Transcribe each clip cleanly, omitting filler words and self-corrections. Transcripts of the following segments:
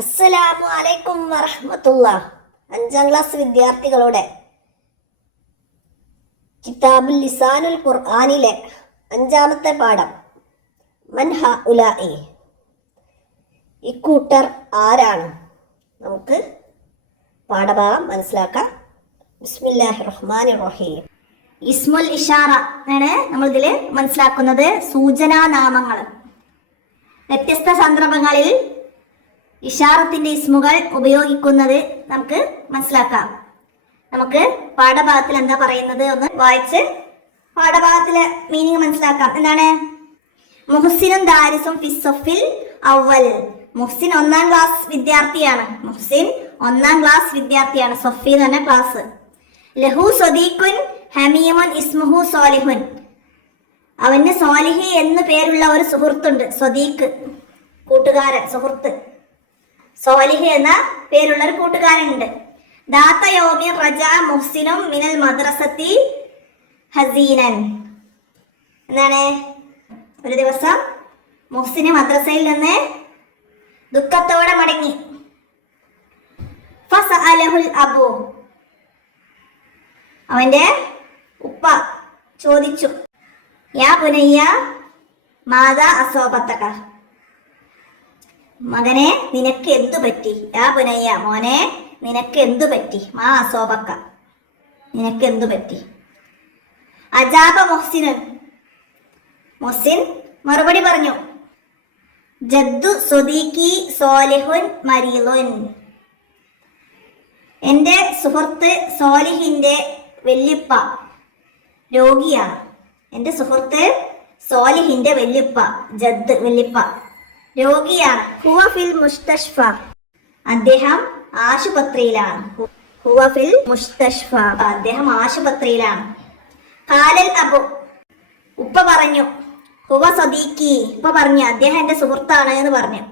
അസ്സലാമു അലൈക്കും വറഹ്മത്തുള്ളാഹ്. 5ാം ക്ലാസ് വിദ്യാർത്ഥികളുടെ കിതാബുൽ ലിസാനുൽ ഖുർആനിലെ 5ാമത്തെ പാഠം മൻ ഹഉലാഇ, ഇക്കൂട്ടർ ആരാണ്? നമുക്ക് പാഠഭാഗം മനസ്സിലാക്കാം. ബിസ്മില്ലാഹിർ റഹ്മാനിർ റഹീം. ഇസ്മുൽ ഇഷാറ ആണ് നമ്മൾ ഇതിൽ മനസ്സിലാക്കുന്നത്. സൂചനാ നാമങ്ങൾ. വ്യത്യസ്ത സന്ദർഭങ്ങളിൽ ഇഷാറത്തിന്റെ ഇസ്മുകൾ ഉപയോഗിക്കുന്നത് നമുക്ക് മനസ്സിലാക്കാം. നമുക്ക് പാഠഭാഗത്തിൽ എന്താ പറയുന്നത് ഒന്ന് വായിച്ച് പാഠഭാഗത്തിലെ മീനിങ് മനസ്സിലാക്കാം. എന്താണ്? മുഹ്സിനും ദാരിസും ഫിസ്സഫിൽ അവൽ. മുഹ്സിൻ 1ാം ക്ലാസ് വിദ്യാർത്ഥിയാണ്. മുഹ്സിൻ 1ാം ക്ലാസ് വിദ്യാർത്ഥിയാണ്. സൊഫി എന്ന് പറഞ്ഞ ക്ലാസ്. ലഹു സ്വദീഖുൻ ഹമീമുൻ ഇസ്മുഹു സോലിഹുൻ. അവന് സോലിഹി എന്ന് പേരുള്ള ഒരു സുഹൃത്തുണ്ട്. സ്വദീഖ് കൂട്ടുകാരൻ, സുഹൃത്ത്. സോലിഹ് എന്ന പേരുള്ള ഒരു കൂട്ടുകാരനുണ്ട്. ദാത്ത യൗമി റജഅ മുഹ്സിനും മിനൽ മദ്രസത്തി ഹസീനൻ. എന്താണ്? ഒരു ദിവസം മുഹ്സിന് മദ്രസയിൽ നിന്ന് ദുഃഖത്തോടെ മടങ്ങി. ഫസഅലഹുൽ അബു. അവന്റെ ഉപ്പ ചോദിച്ചു, യാ ബുനയ്യ മാദാ അസോബത്തക. മകനെ, നിനക്ക് എന്തു പറ്റി? യാ ബുനയ്യ, മോനെ, നിനക്ക് എന്തു പറ്റി? മാ അസോബക്ക, നിനക്ക് എന്തു പറ്റി? അജാബ മുഹ്സിനുൻ. മുഹ്സിൻ മറുപടി പറഞ്ഞു, ജദ്ദു സ്വദീഖി സോലിഹുൻ മരീലുൻ. എന്റെ സുഹൃത്ത് സോലിഹിന്റെ വല്യപ്പ രോഗിയാണ്. എന്റെ സുഹൃത്ത് സോലിഹിന്റെ വല്യപ്പ, ജദ് വല്യപ്പ, രോഗിയാണ്. ഹുവ ഫിൽ മുസ്തഷ്ഫ. അദ്ദേഹം ആശുപത്രിയിലാണ്. ഹുവ ഫിൽ മുസ്തഷ്ഫ. അദ്ദേഹം ആശുപത്രിയിലാണ്. ഖാലൽ അബു. ഉപ്പ പറഞ്ഞു, ഹുവ സദീഖി. ഉപ്പ പറഞ്ഞു, അദ്ദേഹം എന്റെ സുഹൃത്താണ് എന്ന് പറഞ്ഞു.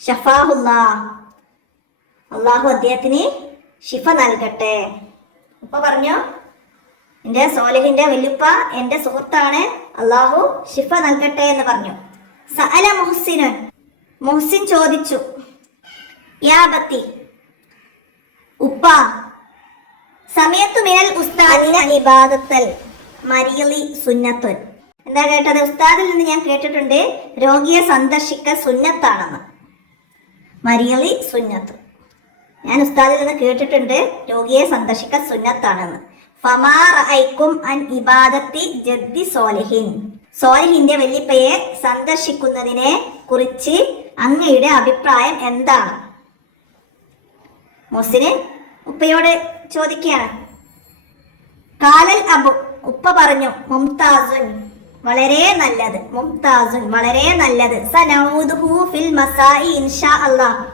ഷഫാഹുല്ലാ. അള്ളാഹു അദ്ദേഹത്തിന് ഷിഫ നൽകട്ടെ. ഉപ്പ പറഞ്ഞു, എന്റെ സോലിഹിന്റെ വല്യുപ്പ എന്റെ സുഹൃത്താണ്, അള്ളാഹു ഷിഫ നൽകട്ടെ എന്ന് പറഞ്ഞു. സഅല മുഹ്സിനുൻ. മുഹ്സിൻ ചോദിച്ചു, യാ ബത്തി, ഉപ്പ, സമയത്തു മിനൽ ഉസ്താദിന ഇബാദത്തൽ മരീളി സുന്നത്തുൻ. എന്താ കേട്ടത്? ഉസ്താദിൽ നിന്ന് ഞാൻ കേട്ടിട്ടുണ്ട് രോഗിയെ സന്ദർശിക്ക സുന്നത്താണെന്ന്. മരീളി സുന്നത്ത്. ഞാൻ ഉസ്താദിൽ നിന്ന് കേട്ടിട്ടുണ്ട് രോഗിയെ സന്ദർശിക്ക സുന്നത്താണെന്ന്. ഫമാ റഅയ്കും അൻ ഇബാദത്തി ജദ്ദി സോലിഹിൻ. സോലിഹിന്റെ വല്യപ്പയെ സന്ദർശിക്കുന്നതിനെ കുറിച്ച് അങ്ങയുടെ അഭിപ്രായം എന്താണ്? മുഹ്സിന് ഉപ്പയോട് ചോദിക്കുകയാണ്. ഖാലൽ അബു. ഉപ്പ പറഞ്ഞു, മുംതാസുൻ, വളരെ നല്ലത്. മുംതാസുൻ, വളരെ നല്ലത്. സനഊദുഹു ഫിൽ മസാഇ ഇൻഷാ അല്ലാഹ്.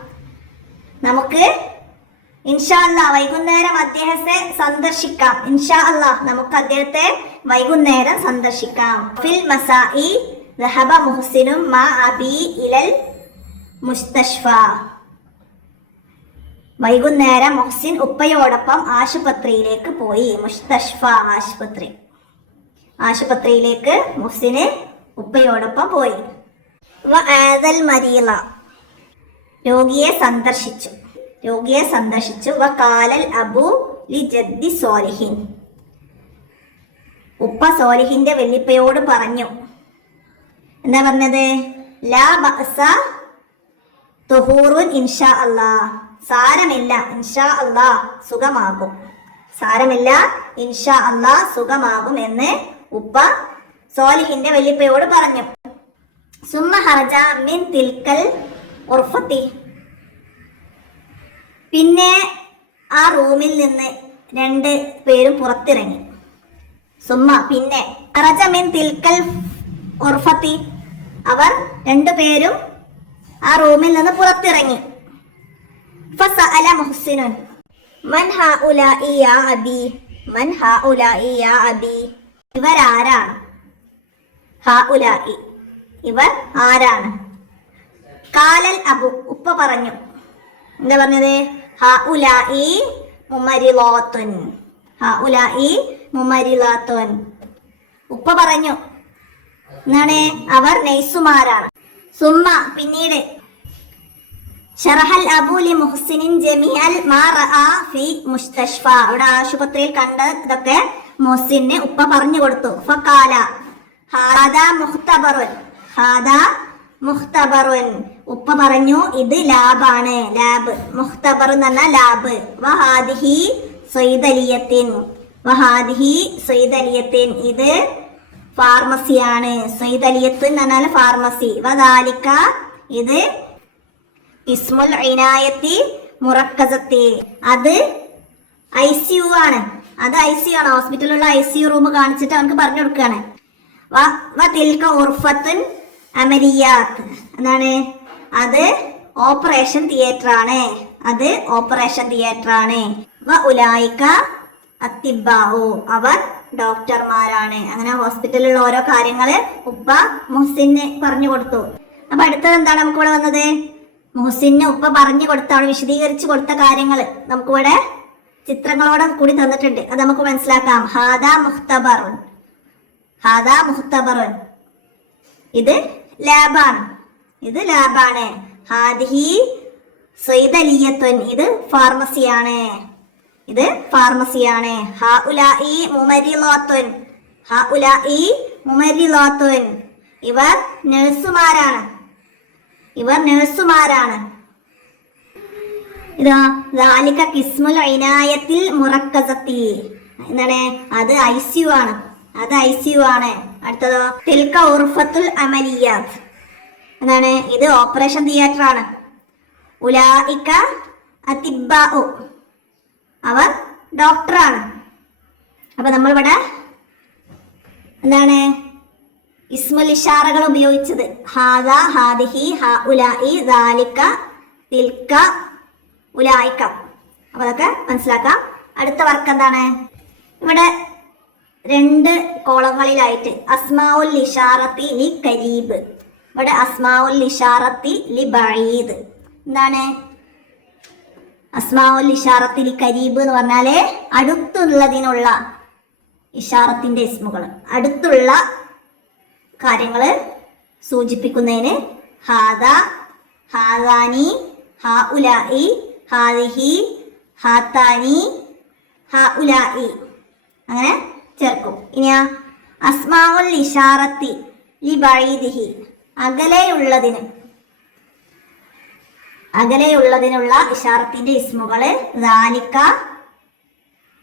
നമുക്ക് ഇൻഷാ അല്ലാഹ് വൈകുന്നേരം അദ്ദേഹത്തെ സന്ദർശിക്കാം. ഇൻഷാ അല്ലാഹ് നമുക്ക് അദ്ദേഹത്തെ വൈകുന്നേരം സന്ദർശിക്കാം. ഫിൽ മസാഇ ദഹബ മുഹ്സിനും മാ അബി ഇലൽ മുസ്തഷ്ഫ. വൈകുന്നേരം മുഹ്സിൻ ഉപ്പയോടൊപ്പം ആശുപത്രിയിലേക്ക് പോയി. മുസ്തഷ്ഫ, ആശുപത്രി. ആശുപത്രിയിലേക്ക് മുഹ്സിന് ഉപ്പയോടൊപ്പം പോയി. വആദൽ മരീള. രോഗിയെ സന്ദർശിച്ചു. രോഗിയെ സന്ദർശിച്ചു. വഖാലൽ അബു ലി ജദ്ദി സോലിഹിൻ. ഉപ്പ സോലിഹിന്റെ വല്യപ്പയോട് പറഞ്ഞു. എന്താ പറഞ്ഞത്? ലാ ബഅസ തുഹൂറുൻ ഇൻഷാ അല്ലാഹ്. സാരമില്ല, ഇൻഷാ അല്ലാഹ് സുഖമാകും. സാരമില്ല, ഇൻഷാ അല്ലാഹ് സുഖമാകും എന്ന് ഉപ്പ സോലിഹിന്റെ വല്യപ്പയോട് പറഞ്ഞു. സുമ്മ ഹറജ മിൻ തിൽക്കൽ ഉർഫത്തി. പിന്നെ ആ റൂമിൽ നിന്ന് 2 പേരും പുറത്തിറങ്ങി. സുമ്മ, പിന്നെ, ഹറജ മിൻ തിൽക്കൽ ഉർഫത്തി. അവർ 2 പേരും ആ റൂമിൽ നിന്ന് പുറത്തിറങ്ങി. ഫസഅല മുഹ്സിനുൻ മൻ ഹഉലാഇ യാ അബി. മൻ ഹഉലാഇ യാ അബി. ഇവരാരാണ്? ഹഉലാഇ, ഇവർ ആരാണ്? ഖാലൽ അബു. ഉപ്പ പറഞ്ഞു. എന്താ പറഞ്ഞത്? ഹഉലാഇ മുമരിളാത്തുൻ. ഹഉലാഇ മുമരിളാത്തുൻ. ഉപ്പ പറഞ്ഞു, എന്താണ്? അവർ നൈസുമാരാണ്. സുമ്മ, പിന്നീട്, ഷറഹൽ അബു ലി മുഹ്സിനിൻ ജമീഅൽ മാ റആ ഫി മുസ്തഷ്ഫ. അവിടെ ആശുപത്രിയിൽ കണ്ട ഇതൊക്കെ മുഹ്സിന് ഉപ്പ പറഞ്ഞു കൊടുത്തു. ഫഖാല ഹാദാ മുഖ്തബറുൻ, ഹാദാ മുഖ്തബറുൻ, ഉപ്പ പറഞ്ഞു ഇത് ലാബാണ്, ലാബ്. മുഖ്തബർ എന്ന് പറഞ്ഞാൽ ലാബ്. വഹാദിഹി സൈദലിയത്തിൻ, വഹാദിഹി സൈദലിയത്തിൻ, ഇത് ഫാർമസിയാണ്. സൈദലിയത്ത് എന്ന് പറഞ്ഞാൽ ഫാർമസി. വദാലിക, ഇത് ഇസ്മുൽ ഇനായത്തി മുറക്കസത്തി, അത് ICU ആണ്. അത് ICU ആണ്. ഹോസ്പിറ്റലിലുള്ള ICU റൂം കാണിച്ചിട്ട് അവർക്ക് പറഞ്ഞു കൊടുക്കുകയാണ്. തിൽക ഉർഫത്തുൻ അമലിയാത്ത്, എന്താണ് അത് ഓപ്പറേഷൻ തിയേറ്റർ ആണ്, അത് ഓപ്പറേഷൻ തിയേറ്റർ ആണ്. ഉലായിക അത്തിബാഉ, അവർ ഡോക്ടർമാരാണ്. അങ്ങനെ ഹോസ്പിറ്റലിലുള്ള ഓരോ കാര്യങ്ങള് ഉപ്പ മുഹ്സിന് പറഞ്ഞു കൊടുത്തു. അപ്പൊ അടുത്തത് എന്താണ് നമുക്കിവിടെ വന്നത്? മുഹ്സിന് ഉപ്പ പറഞ്ഞു കൊടുത്ത, അവിടെ വിശദീകരിച്ചു കൊടുത്ത കാര്യങ്ങള് നമുക്കിവിടെ ചിത്രങ്ങളോടെ കൂടി തന്നിട്ടുണ്ട്. അത് നമുക്ക് മനസ്സിലാക്കാം. ഹാദാ മുഖ്തബറുൻ, ഹാദാ മുഖ്തബറുൻ, ഇത് ലാബാണ്, ഇത് ലാബാണ്. ഹാദിഹി സൈദലിയത്തുൻ, ഇത് ഫാർമസിയാണ്, ഇത് ഫാർമസിയാണ്. ഹഉലാഇ മുമരിളാത്തുൻ, ഹഉലാഇ മുമരിളാത്തുൻ, ഇവർ നഴ്സുമാരാണ്, ഇവർ നഴ്സുമാരാണ്. ഇതാ ദാലിക കിസ്മുൽ ഇനായത്തിൽ മുറക്കസത്തി, എന്താണ് അത് ICU ആണ്, അത് ICU ആണ്. അടുത്തതോ തിൽക ഉർഫത്തുൽ അമലിയാത്ത്, എന്താണ് ഇത് ഓപ്പറേഷൻ തിയേറ്റർ ആണ്. ഉലായിക അതിബ്ബാഉ, അവർ ഡോക്ടറാണ്. അപ്പൊ നമ്മളിവിടെ എന്താണ് ഇസ്മുൽ ഇഷാറകൾ ഉപയോഗിച്ചത്. ഹാദാ, ഹാദിഹി, ഹഉലാഇ, ദാലിക, തിൽക, ഉലായിക. അപ്പൊ അതൊക്കെ മനസ്സിലാക്കാം. അടുത്ത വർക്ക് എന്താണ്? ഇവിടെ 2 കോളങ്ങളിലായിട്ട് അസ്മാഉൽ ഇഷാറത്തി ലി ഖരീബ്, ഇവിടെ അസ്മാഉൽ ഇഷാറത്തി ലി ബഈദ്. എന്താണ് അസ്മാഉൽ ഇഷാറത്തി ലി ഖരീബ് എന്ന് പറഞ്ഞാല് അടുത്തുള്ളതിനുള്ള ഇഷാറത്തിന്റെ ഇസ്മുകൾ, അടുത്തുള്ള കാര്യങ്ങള് സൂചിപ്പിക്കുന്നതിന് ഹാദ, ഹാദാനി, ഹഉലാഇ, ഹാദിഹി, ഹാതാനി, ഹഉലാഇ അങ്ങനെ ചേർക്കും. ഇനിയാ അസ്മാഉൽ ഇഷാറത്തി ലി ബഈദിഹി, അകലെയുള്ളതിന്, അകലെയുള്ളതിനുള്ള ഇഷാറത്തിന്റെ ഇസ്മുകള് ദാലിക,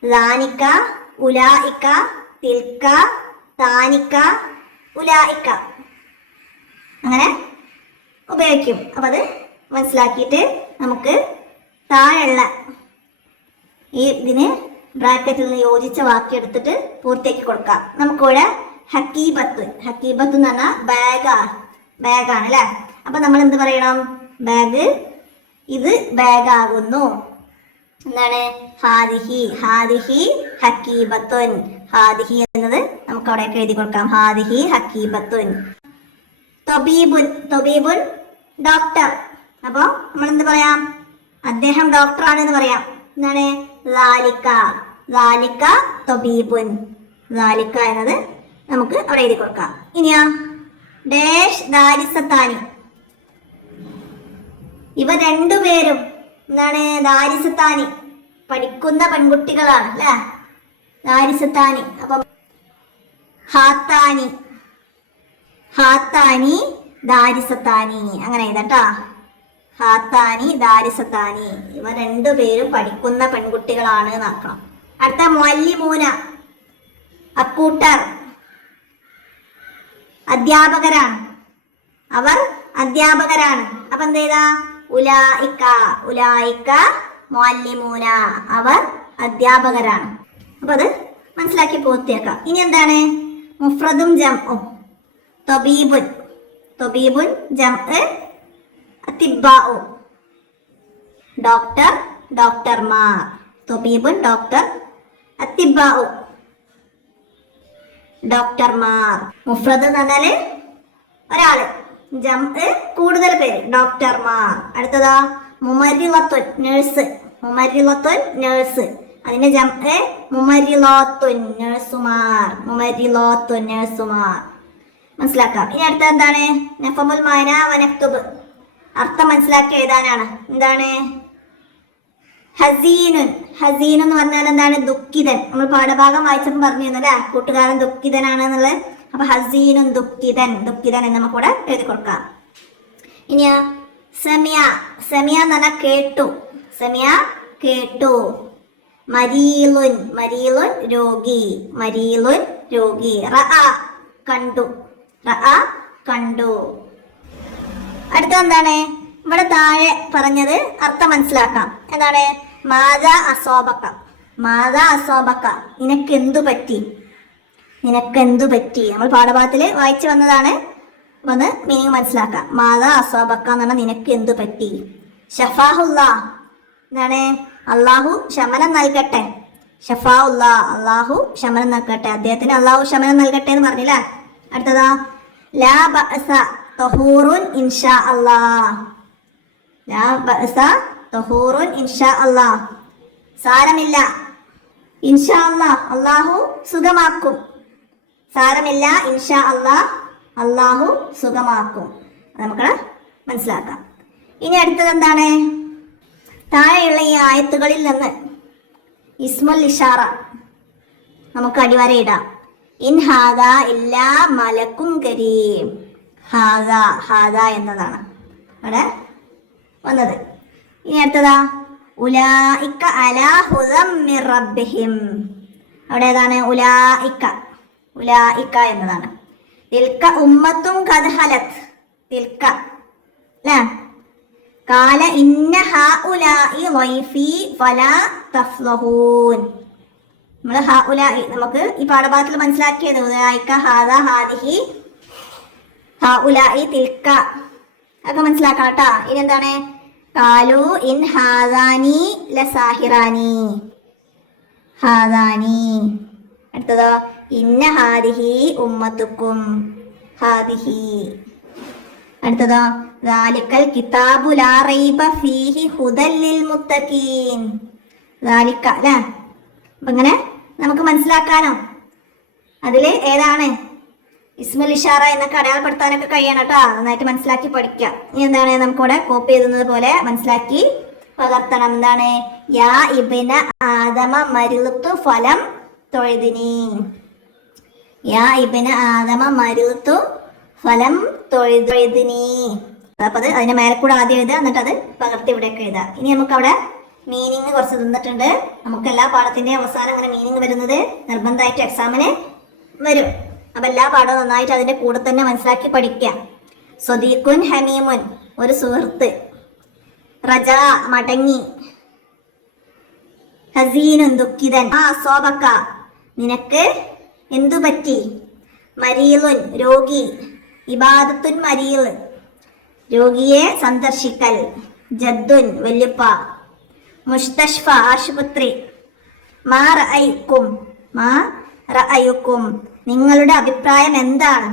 ദാനിക, ഉലായിക, തിൽക, താനിക, ഉലായിക അങ്ങനെ ഉപയോഗിക്കും. അപ്പൊ അത് മനസ്സിലാക്കിയിട്ട് നമുക്ക് താഴെയുള്ള ഈ ഇതിന് ബ്രാക്കറ്റിൽ നിന്ന് യോജിച്ച വാക്യം എടുത്തിട്ട് പൂർത്തിയാക്കി കൊടുക്കാം. നമുക്കിവിടെ ഹക്കീബത്ത്, ഹക്കീബത്ത് എന്ന് പറഞ്ഞാൽ ബാഗാണ് അല്ലെ. അപ്പൊ നമ്മൾ എന്ത് പറയണം? ബാഗ്, ഇത് ബാഗാകുന്നു. എന്താണ്? ഹാദിഹി, ഹാദിഹി ഹക്കീബത്തുൻ, ഹാദിഹി എന്നത് നമുക്ക് അവിടെ എഴുതി കൊടുക്കാം. ഹാദിഹി ഹക്കീബത്തുൻ. തൊബീബുൻ, തൊബീബുൻ ഡോക്ടർ. അപ്പൊ നമ്മൾ എന്ത് പറയാം? അദ്ദേഹം ഡോക്ടറാണ് എന്ന് പറയാം. എന്താണ്? ലാലിക്ക, ലാലിക്ക തൊബീബുൻ, ലാലിക്ക എന്നത് നമുക്ക് അവിടെ എഴുതി കൊടുക്കാം. ഇനിയാ ഡേഷ് ദാരിസത്താനി, ഇവ 2 പേരും എന്താണ്? ദാരിസത്താനി, പഠിക്കുന്ന പെൺകുട്ടികളാണ് അല്ലെ. ദാരിസത്താനി. അപ്പം ഹാത്താനി, ഹാത്താനി ദാരിസത്താനി അങ്ങനെ എഴുതട്ടാ. ഹാത്താനി ദാരിസത്താനി, ഇവ 2 പേരും പഠിക്കുന്ന പെൺകുട്ടികളാണ് എന്നാക്കണം. അടുത്ത മുഅല്ലിമൂന, അക്കൂട്ടർ, അധ്യാപകരാണ്, അവർ അധ്യാപകരാണ്. അപ്പൊ എന്ത് ചെയ്താ? ഉലായിക്ക, ഉലായിക്ക മുഅല്ലിമൂന, അവർ അധ്യാപകരാണ്. അപ്പൊ അത് മനസ്സിലാക്കി പൂർത്തിയാക്കാം. ഇനി എന്താണ്? മുഫ്രദും ജംഉം. തൊബീബുൻ, തൊബീബുൻ ജംഅ് അതിബ്ബാഉ, ഡോക്ടർ, ഡോക്ടർമാർ. തൊബീബുൻ ഡോക്ടർ, അതിബ്ബാഉ ഡോക്ടർമാർ. മുഫ്രദ് എന്ന് പറഞ്ഞാല് ഒരാള്, ജംഅ് കൂടുതൽ പേര്, ഡോക്ടർമാർ. അടുത്തതാ മുമരിളത്തുൻ, നഴ്സ്, മുമരിളത്തുൻ നഴ്സ്, അതിന്റെ ജംഅ് മുമരിളാത്തുൻ നഴ്സുമാർ, മുമരിളാത്തുൻ നഴ്സുമാർ. മനസ്സിലാക്കാം. ഇനി അടുത്ത എന്താണ്? നഫമുൽ മാന വനക്തുബ്, അർത്ഥം മനസ്സിലാക്കി എഴുതാനാണ്. എന്താണ്? ഹസീനുൻ. ഹസീൻ എന്ന് പറഞ്ഞാൽ എന്താണ്? ദുഃഖിതൻ. നമ്മൾ പാഠഭാഗം വായിച്ചപ്പോൾ പറഞ്ഞിരുന്നു അല്ലേ, കൂട്ടുകാരൻ ദുഃഖിതനാണ് എന്നുള്ളത്. അപ്പൊ ഹസീനുൻ ദുഃഖിതൻ, ദുഃഖിതൻ എന്ന് നമുക്ക് കൂടെ എഴുതി കൊടുക്കാം. ഇനിയാ സമിയ. സമിയ എന്ന് പറഞ്ഞാൽ കേട്ടു. സമിയ കേട്ടു. മരീലുൻ. മരീലുൻ രോഗി. മരീലുൻ രോഗി. റഅ കണ്ടു. റഅ കണ്ടു. അടുത്ത എന്താണ്? ഇവിടെ താഴെ പറഞ്ഞത് അർത്ഥം മനസ്സിലാക്കാം. എന്താണ്? മാതാ അസോബക്ക. മാതാ അസോബക്ക, നിനക്ക് എന്തു പറ്റി? നിനക്ക് എന്തു പറ്റി? നമ്മൾ പാഠഭാഗത്തിൽ വായിച്ചു വന്നതാണ്. ഒന്ന് മീനിങ് മനസ്സിലാക്കാം. മാതാ അസോബക്ക എന്ന് പറഞ്ഞാൽ നിനക്ക് എന്തു പറ്റി? ഷഫാഹുല്ല. എന്താണ്? അള്ളാഹു ശമനം നൽകട്ടെ. ഷഫാഉല്ല, അള്ളാഹു ശമനം നൽകട്ടെ. അദ്ദേഹത്തിന് അള്ളാഹു ശമനം നൽകട്ടെ എന്ന് പറഞ്ഞില്ല. അടുത്തതാ ലാ ബഅസ തഹൂറുൻ ഇൻഷാ അല്ലാഹ്. ലാ ബഅസ തഹൂറുൻ ഇൻഷാ അല്ലാഹ്. സാരമില്ല, ഇൻഷാ അല്ലാഹ്, അള്ളാഹു സുഖമാക്കും. സാരമില്ല, ഇൻഷാ അല്ലാഹ്, അള്ളാഹു സുഖമാക്കും. നമുക്ക് മനസ്സിലാക്കാം. ഇനി അടുത്തത് എന്താണ്? താഴെയുള്ള ഈ ആയത്തുകളിൽ നിന്ന് ഇസ്മുൽ ഇഷാറ നമുക്ക് അടിവരയിടാം. ഇൻ ഹാദ ഇല്ലാ മലക്കും കരീം. ഹാദ, ഹാദ എന്നതാണ് ഇവിടെ വന്നത്. ഇനി അടുത്തതാ ഉലായിക്ക അലാ ഹുദം മിർ റബ്ബിഹിം. അവിടെ ഏതാണ്? ഉലായിക്ക, ഉലായിക്ക എന്നതാണ്. തിൽക്ക ഉമ്മത്തും ഖദ് ഹലത്. തിൽക്ക അല്ലേ? കാല ഇന്ന ഹഉലാഇ ളൈഫി ഫലാ തഫ്ലഹൂൻ. നമ്മൾ ഹഉലാഇ നമുക്ക് ഈ പാഠഭാഗത്തിൽ മനസ്സിലാക്കിയത് ഉലായിക്ക, ഹാദ, ഹാദിഹി, ഹഉലാഇ, തിൽക്ക ഒക്കെ മനസ്സിലാക്കാം കേട്ടോ. ഇനി എന്താണ്? കാലു ഇൻ ഹാദാനി ലസാഹിറാനി. ഹാദാനി. അടുത്തതോ ഇന്ന ഹാദിഹി ഉമ്മത്തുക്കും. ഹാദിഹി. അടുത്തതോ ദാലിക്കൽ കിതാബു ലാ റൈബ ഫീഹി ഹുദൽ ലിൽ മുത്തഖീൻ. ദാലിക്ക അല്ലേ? അപ്പൊ ഇങ്ങനെ നമുക്ക് മനസ്സിലാക്കാനോ അതില് ഏതാണ് ഇസ്മുൽ ഇഷാറ എന്നൊക്കെ അടയാളപ്പെടുത്താനൊക്കെ കഴിയണം കേട്ടോ. നന്നായിട്ട് മനസ്സിലാക്കി പഠിക്കാം. ഇനി എന്താണ്? നമുക്കിവിടെ കോപ്പി ചെയ്തുന്നത് പോലെ മനസ്സിലാക്കി പകർത്തണം. എന്താണ്? യാ ഇബ്ന ആദമ മരിൽതു ഫലം തൊഴുതിനി. യാ ഇബ്ന ആദമ മരിൽതു ഫലം തൊഴുതിനി. അപ്പൊ അത് അതിന്റെ മേലെ കൂടെ ആദ്യം എഴുതുക, എന്നിട്ട് അത് പകർത്തി ഇവിടെയൊക്കെ എഴുതുക. ഇനി നമുക്ക് അവിടെ മീനിങ് കുറച്ച് തന്നിട്ടുണ്ട്. നമുക്ക് എല്ലാ പാഠത്തിന്റെ അവസാനം അങ്ങനെ മീനിങ് വരുന്നത് നിർബന്ധമായിട്ട് എക്സാമിന് വരും. അപ്പൊ എല്ലാ പാഠവും നന്നായിട്ട് അതിന്റെ കൂടെ തന്നെ മനസ്സിലാക്കി പഠിക്കുക. സ്വദീഖുൻ ഹമീമുൻ, ഒരു സുഹൃത്ത്. റജ മടങ്ങി. ഹസീനുൻ ദുഃഖിതൻ. ആ സോബക്ക, നിനക്ക് എന്തു പറ്റി? മരീലുൻ രോഗി. ഇബാദത്തുൻ മരീൽ, രോഗിയെ സന്ദർശിക്കൽ. ജദ്ദുൻ വല്യപ്പ. മുസ്തഷ്ഫ ആശുപത്രി. മാ റഅയ്ക്കും. മാ റഅയ്ക്കും, നിങ്ങളുടെ അഭിപ്രായം എന്താണ്?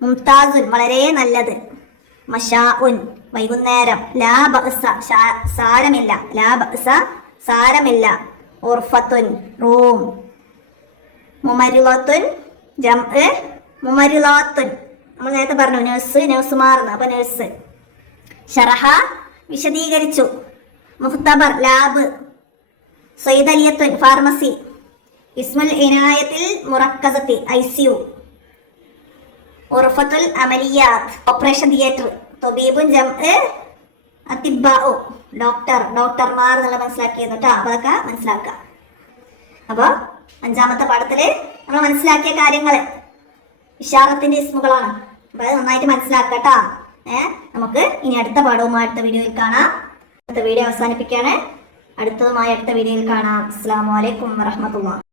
മുംതാസുൻ, വളരെ നല്ലത്. മഷാഉൻ, വൈകുന്നേരം. ലാ ബഅസ, സാരമില്ല. ലാ ബഅസ, സാരമില്ല. ഉർഫത്തുൻ, റൂം. മുമരിളത്തുൻ, ജംഅ് മുമരിളത്തുൻ, നമ്മൾ നേരത്തെ പറഞ്ഞു നഴ്സ്, നഴ്സുമാർ. അപ്പൊ നഴ്സ്. ഷറഹ, വിശദീകരിച്ചു. മുഖ്തബർ, ലാബ്. സൈദലിയത്തുൻ, ഫാർമസി. ഇസ്മുൽ ഇനായത്തിൽ മുറക്കസത്തി, ICU. ഉർഫത്തുൽ അമലിയാത്ത്, ഓപ്പറേഷൻ തിയേറ്റർ. തൊബീബുൻ ജംഅ് അതിബ്ബാഉ, ഡോക്ടർ, ഡോക്ടർമാർ എന്നുള്ള മനസ്സിലാക്കിയിരുന്നു കേട്ടോ. അപ്പൊ അതൊക്കെ മനസ്സിലാക്കുക. അപ്പൊ 5ാമത്തെ പാഠത്തില് നമ്മൾ മനസ്സിലാക്കിയ കാര്യങ്ങള് ഇഷാറത്തിന്റെ ഇസ്മുകളാണ്. അപ്പൊ അത് നന്നായിട്ട് മനസ്സിലാക്കട്ടോ. നമുക്ക് ഇനി അടുത്ത പാഠവുമായി അടുത്ത വീഡിയോയിൽ കാണാം. അടുത്ത വീഡിയോ അവസാനിപ്പിക്കുകയാണ്. അടുത്തതുമായി അടുത്ത വീഡിയോയിൽ കാണാം. അസ്സലാമു അലൈക്കും വറഹ്മത്തുള്ളാഹി.